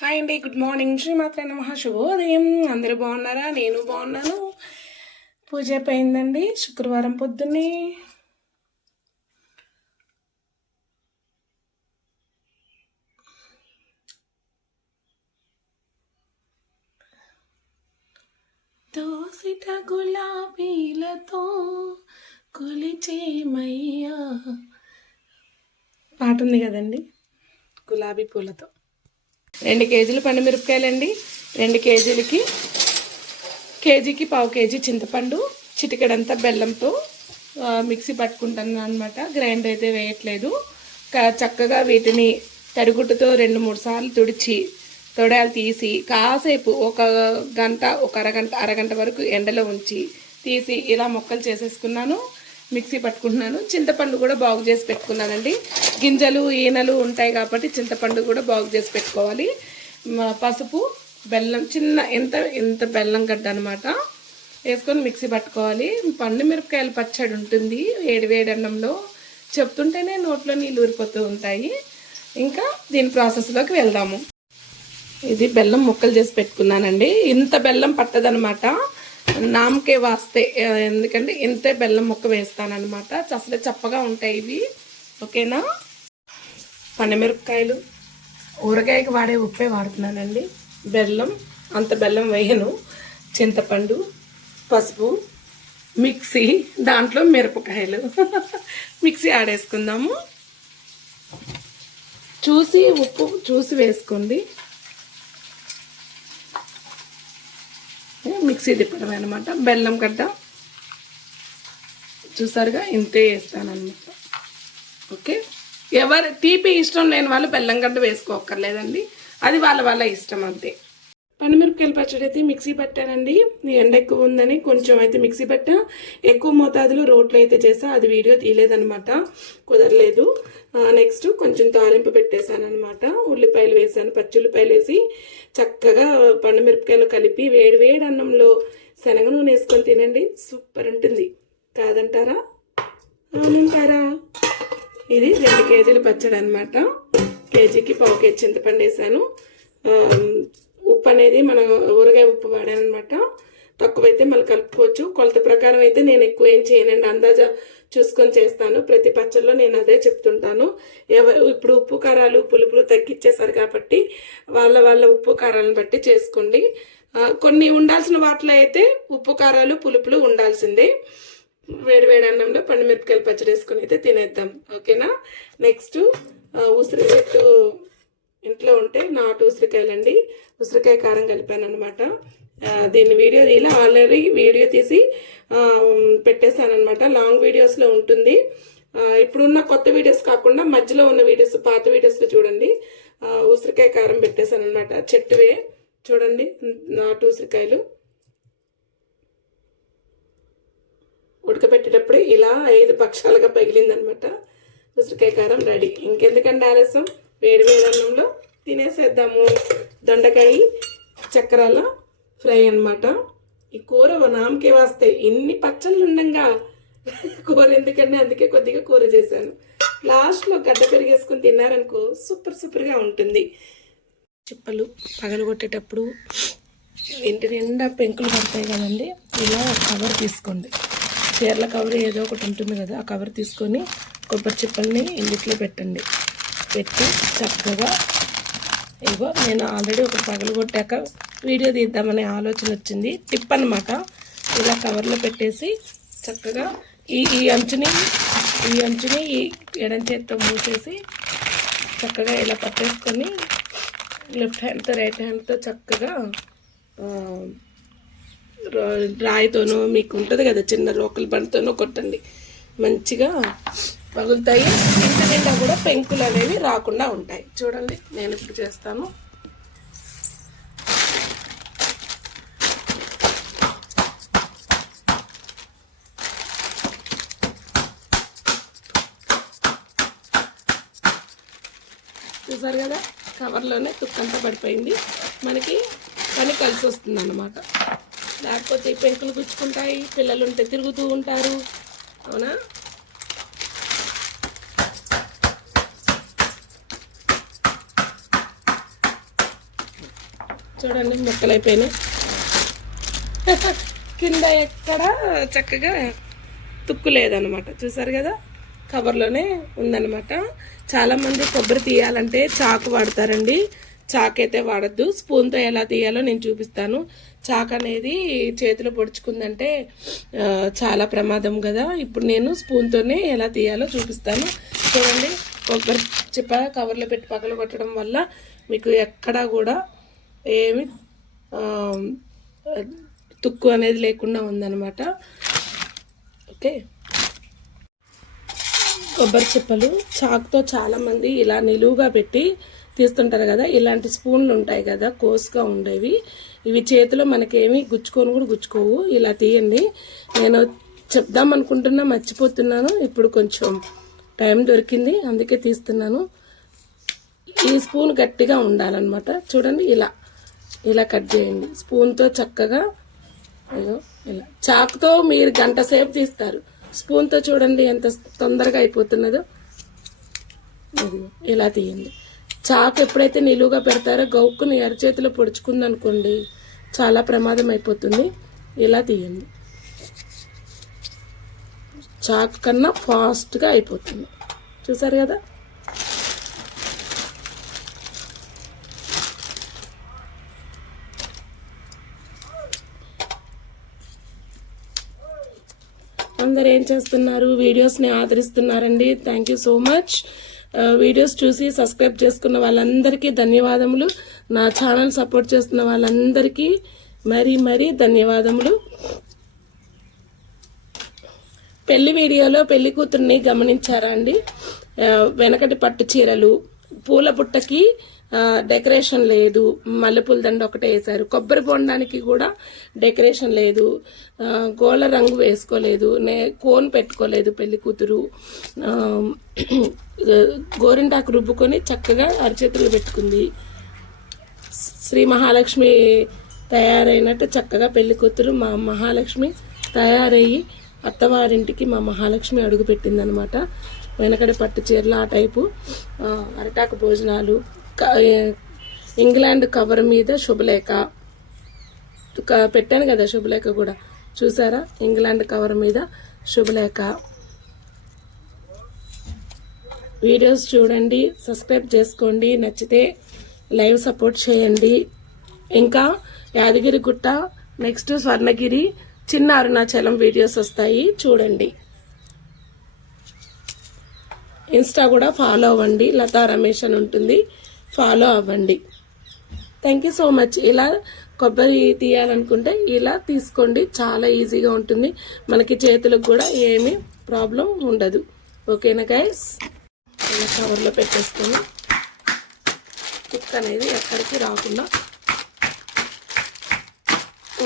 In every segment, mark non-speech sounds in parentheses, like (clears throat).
Hi అండి good morning. శ్రీమాత్ర నమ. శుభోదయం. అందరూ బాగున్నారా? నేను బాగున్నాను. పూజ అయిపోయిందండి. శుక్రవారం పొద్దున్నే. దోసిట గులాబీలతో కొలిచేమయ్యా పాట ఉంది కదండి. గులాబీ పూలతో. రెండు కేజీలు పండు మిరపకాయలండి. రెండు కేజీలకి కేజీకి పావు కేజీ చింతపండు చిటికెడంతా బెల్లంతో మిక్సీ పట్టుకుంటాను అనమాట గ్రైండ్ అయితే వేయట్లేదు. చక్కగా వీటిని తడిగుట్టుతో రెండు మూడు సార్లు తుడిచి తొడాలు తీసి కాసేపు ఒక గంట ఒక అరగంట అరగంట వరకు ఎండలో ఉంచి తీసి ఇలా మొక్కలు చేసేసుకున్నాను. మిక్సీ పట్టుకుంటున్నాను. చింతపండు కూడా బాగు చేసి పెట్టుకున్నానండి. గింజలు ఈనెలు ఉంటాయి కాబట్టి చింతపండు కూడా బాగు చేసి పెట్టుకోవాలి. పసుపు బెల్లం చిన్న ఎంత ఎంత బెల్లం గడ్డ అనమాట వేసుకొని మిక్సీ పట్టుకోవాలి. పండు మిరపకాయలు పచ్చడి ఉంటుంది. వేడి వేడి అన్నంలో చెప్తుంటేనే నోట్లో నీళ్ళు ఊరిపోతూ ఉంటాయి. ఇంకా దీని ప్రాసెస్లోకి వెళ్దాము. ఇది బెల్లం ముక్కలు చేసి పెట్టుకున్నానండి. ఇంత బెల్లం పట్టదనమాట నామకే వాస్తే ఎందుకంటే ఇంతే బెల్లం ముక్క వేస్తానమాట అసలు చప్పగా ఉంటాయి ఇవి. ఓకేనా? పండుమిరపకాయలు ఊరగాయకి వాడే ఉప్పే వాడుతున్నానండి. బెల్లం అంత బెల్లం వేయను. చింతపండు పసుపు మిక్సీ దాంట్లో మిరపకాయలు. (laughs) మిక్సీ ఆడేసుకుందాము చూసి ఉప్పు చూసి వేసుకోండి. మిక్సీ తిప్పడం అనమాట బెల్లం గడ్డ. చూసారుగా? ఇంతే వేస్తానమాట ఓకే? ఎవరు తీపి ఇష్టం లేని వాళ్ళు బెల్లం గడ్డ వేసుకోక్కర్లేదండి. అది వాళ్ళ వాళ్ళ ఇష్టం అంతే. పనిమిరపకాయల పచ్చడి అయితే మిక్సీ పట్టానండి. ఎండ ఎక్కువ ఉందని కొంచెం అయితే మిక్సీ పట్టా. ఎక్కువ మోతాదులో రోట్లో అయితే చేసా. అది వీడియో తీయలేదనమాట కుదరలేదు. నెక్స్ట్ కొంచెం తాలింపు పెట్టేశాను అనమాట ఉల్లిపాయలు వేసాను పచ్చి ఉల్లిపాయలు వేసి చక్కగా పండుమిరపకాయలు కలిపి వేడి వేడి అన్నంలో శనగ నూనె వేసుకొని తినండి. సూపర్ ఉంటుంది. కాదంటారా? అవునంటారా? ఇది రెండు కేజీల పచ్చడి అనమాట కేజీకి పావు కేజీ చింతపండు వేసాను ఉప్పు అనేది మనం ఊరగాయ ఉప్పు వాడానమాట అనమాట తక్కువైతే మళ్ళీ కలుపుకోవచ్చు. కొలత ప్రకారం అయితే నేను ఎక్కువ ఏం చేయనండి. అందాజా చూసుకొని చేస్తాను. ప్రతి పచ్చల్లో నేను అదే చెప్తుంటాను. ఎవ ఇప్పుడు ఉప్పు కారాలు పులుపులు తగ్గించేశారు కాబట్టి వాళ్ళ వాళ్ళ ఉప్పు కారాలను బట్టి చేసుకోండి. కొన్ని ఉండాల్సిన వాటిలో అయితే ఉప్పు కారాలు పులుపులు ఉండాల్సిందే. వేడి వేడి అన్నంలో పండుమిరపకాయలు పచ్చడి వేసుకొని అయితే తినేద్దాం. ఓకేనా? నెక్స్ట్ ఉసిరి చెట్టు ఇంట్లో ఉంటే నాటు ఉసిరికాయలండి ఉసిరికాయ కారం కలిపాను అనమాట దీన్ని వీడియో ఇలా ఆల్రెడీ వీడియో తీసి పెట్టేశాను అనమాట లాంగ్ వీడియోస్లో ఉంటుంది. ఇప్పుడున్న కొత్త వీడియోస్ కాకుండా మధ్యలో ఉన్న వీడియోస్ పాత వీడియోస్లో చూడండి. ఉసిరికాయ కారం పెట్టేశాను అనమాట చెట్టువే. చూడండి నాటు ఉసిరికాయలు ఉడకబెట్టేటప్పుడే ఇలా ఐదు పక్షాలుగా పగిలిందనమాట ఉసిరికాయ కారం రెడీ. ఇంకెందుకండి ఆలస్యం? వేడి వేడి అన్నంలో తినేసేద్దాము. దొండకాయ చక్రాల ఫ్రై అన్నమాట. ఈ కూర నామకే వస్తాయి ఇన్ని పచ్చళ్ళు ఉండంగా. కూర ఎందుకండి? అందుకే కొద్దిగా కూర చేశాను. లాస్ట్లో గడ్డ పెరిగేసుకుని తిన్నారనుకో సూపర్ సూపర్గా ఉంటుంది. చిప్పలు పగలగొట్టేటప్పుడు ఇంటి నిండా పెంకులు పడతాయి కదండి ఇలా కవర్ తీసుకోండి. చీరల కవర్ ఏదో ఒకటి ఉంటుంది కదా ఆ కవర్ తీసుకొని కొబ్బరి చిప్పల్ని ఇంటిలో పెట్టండి. పెట్టి చక్కగా ఇగో నేను ఆల్రెడీ ఒక పగలు కొట్టాక వీడియో తీద్దామనే ఆలోచన వచ్చింది. టిప్ అనమాట ఇలా కవర్లో పెట్టేసి చక్కగా ఈ ఈ అంచుని ఈ అంచుని ఈ ఎడం చేతితో మూసేసి చక్కగా ఇలా పట్టేసుకొని లెఫ్ట్ హ్యాండ్తో రైట్ హ్యాండ్తో చక్కగా రాయితోనూ రాయితోనో మీకు ఉంటుంది కదా చిన్న రోకల బండితోనో కొట్టండి. మంచిగా పగులుతాయి. ఇంటి నిండా కూడా పెంకులు అనేవి రాకుండా ఉంటాయి. చూడండి నేను ఇప్పుడు చేస్తాను. చూసారు కదా కవర్లోనే తుక్కంతా పడిపోయింది. మనకి పని కలిసి వస్తుంది అన్నమాట లేకపోతే పెంకులు గుచ్చుకుంటాయి పిల్లలు ఉంటే తిరుగుతూ ఉంటారు. అవునా? చూడండి ముక్కలు అయిపోయినాయి కింద ఎక్కడ చక్కగా తుక్కు లేదనమాట చూసారు కదా? కవర్లోనే ఉందనమాట చాలామంది కొబ్బరి తీయాలంటే చాకు వాడతారండి. చాకు అయితే వాడద్దు. స్పూన్తో ఎలా తీయాలో నేను చూపిస్తాను. చాకు అనేది చేతిలో పొడుచుకుందంటే చాలా ప్రమాదం కదా. ఇప్పుడు నేను స్పూన్తోనే ఎలా తీయాలో చూపిస్తాను. చూడండి కొబ్బరి చిప్ప కవర్లో పెట్టి పగల కొట్టడం వల్ల మీకు ఎక్కడా కూడా ఏమి తుక్కు అనేది లేకుండా ఉందన్నమాట. ఓకే. కొబ్బరి చిప్పలు చాకుతో చాలామంది ఇలా నిలువుగా పెట్టి తీస్తుంటారు కదా ఇలాంటి స్పూన్లు ఉంటాయి కదా కోసుగా ఉండేవి. ఇవి చేతిలో మనకేమి గుచ్చుకొని కూడా గుచ్చుకోవు. ఇలా తీయండి. నేను చెప్దాం అనుకుంటున్నా మర్చిపోతున్నాను. ఇప్పుడు కొంచెం టైం దొరికింది అందుకే తీస్తున్నాను. ఈ స్పూన్ గట్టిగా ఉండాలన్నమాట. చూడండి ఇలా ఇలా కట్ చేయండి. స్పూన్తో చక్కగా అయ్యో ఇలా. చాకుతో మీరు గంట సేపు తీస్తారు. స్పూన్తో చూడండి ఎంత తొందరగా అయిపోతున్నదో. ఇలా తీయండి. చాకు ఎప్పుడైతే నిలువుగా పెడతారో గౌక్కుని ఎరచేతిలో పొడుచుకుంది అనుకోండి చాలా ప్రమాదం అయిపోతుంది. ఇలా తీయండి. చాకు కన్నా ఫాస్ట్గా అయిపోతుంది. చూసారు కదా? అందరు ఏం చేస్తున్నారు? వీడియోస్ని ఆదరిస్తున్నారండి. Thank you so much videos చూసి సబ్స్క్రైబ్ చేసుకున్న వాళ్ళందరికీ ధన్యవాదములు. నా ఛానల్ సపోర్ట్ చేస్తున్న వాళ్ళందరికీ మరీ మరీ ధన్యవాదములు. పెళ్ళి వీడియోలో పెళ్ళి కూతుర్ని గమనించారా అండి? వెనకటి పట్టు చీరలు పూల బుట్టకి డెకరేషన్ లేదు. మల్లెపూల దండ ఒకటే వేశారు. కొబ్బరి బొండానికి కూడా డెకరేషన్ లేదు. గోల గోళ్ళ రంగు వేసుకోలేదు. నే కోన్ పెట్టుకోలేదు పెళ్ళి కూతురు. (clears throat) గోరింటాకు రుబ్బుకొని చక్కగా అరచేతులు పెట్టుకుంది. శ్రీ మహాలక్ష్మి తయారైనట్టు చక్కగా పెళ్ళి కూతురు మా మహాలక్ష్మి తయారయ్యి అత్తవారింటికి మా మహాలక్ష్మి అడుగు పెట్టిందనమాట వెనకడి పట్టు చీరలు ఆ టైపు. అరటాకు భోజనాలు. ఇంగ్లాండ్ కవర్ మీద శుభలేఖ పెట్టాను కదా శుభలేఖ కూడా. చూసారా? ఇంగ్లాండ్ కవర్ మీద శుభలేఖ. వీడియోస్ చూడండి సబ్స్క్రైబ్ చేసుకోండి నచ్చితే లైవ్ సపోర్ట్ చేయండి. ఇంకా యాదగిరి గుట్ట నెక్స్ట్ స్వర్ణగిరి చిన్న అరుణాచలం వీడియోస్ వస్తాయి. చూడండి. ఇన్స్టా కూడా ఫాలో అవ్వండి. లతా రమేష్ అని ఉంటుంది. ఫాలో అవ్వండి. థ్యాంక్ యూ సో మచ్ ఇలా కొబ్బరి తీయాలనుకుంటే ఇలా తీసుకోండి. చాలా ఈజీగా ఉంటుంది. మనకి చేతులకు కూడా ఏమీ ప్రాబ్లం ఉండదు. ఓకేనా గైస్ ఇలా కవర్లో పెట్టేసుకొని కుక్ అనేది ఎక్కడికి రాకుండా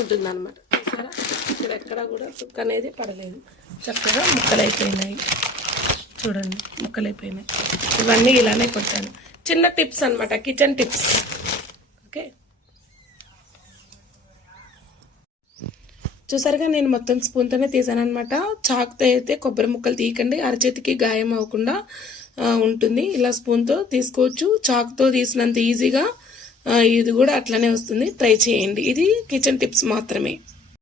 ఉంటుంది అనమాట చూసారా? ఇక్కడ ఎక్కడ కూడా కుక్ అనేది పడలేదు. చక్కగా ముక్కలైపోయినాయి. చూడండి ముక్కలైపోయినాయి. ఇవన్నీ ఇలానే కొట్టాను. చిన్న టిప్స్ అన్నమాట కిచెన్ టిప్స్. ఓకే? చూసారుగా నేను మొత్తం స్పూన్తోనే తీసాను అనమాట చాకుతో అయితే కొబ్బరి ముక్కలు తీయకండి అరచేతికి గాయం అవ్వకుండా ఉంటుంది. ఇలా స్పూన్తో తీసుకోవచ్చు. చాకుతో తీసినంత ఈజీగా ఇది కూడా అట్లనే వస్తుంది. ట్రై చేయండి. ఇది కిచెన్ టిప్స్ మాత్రమే.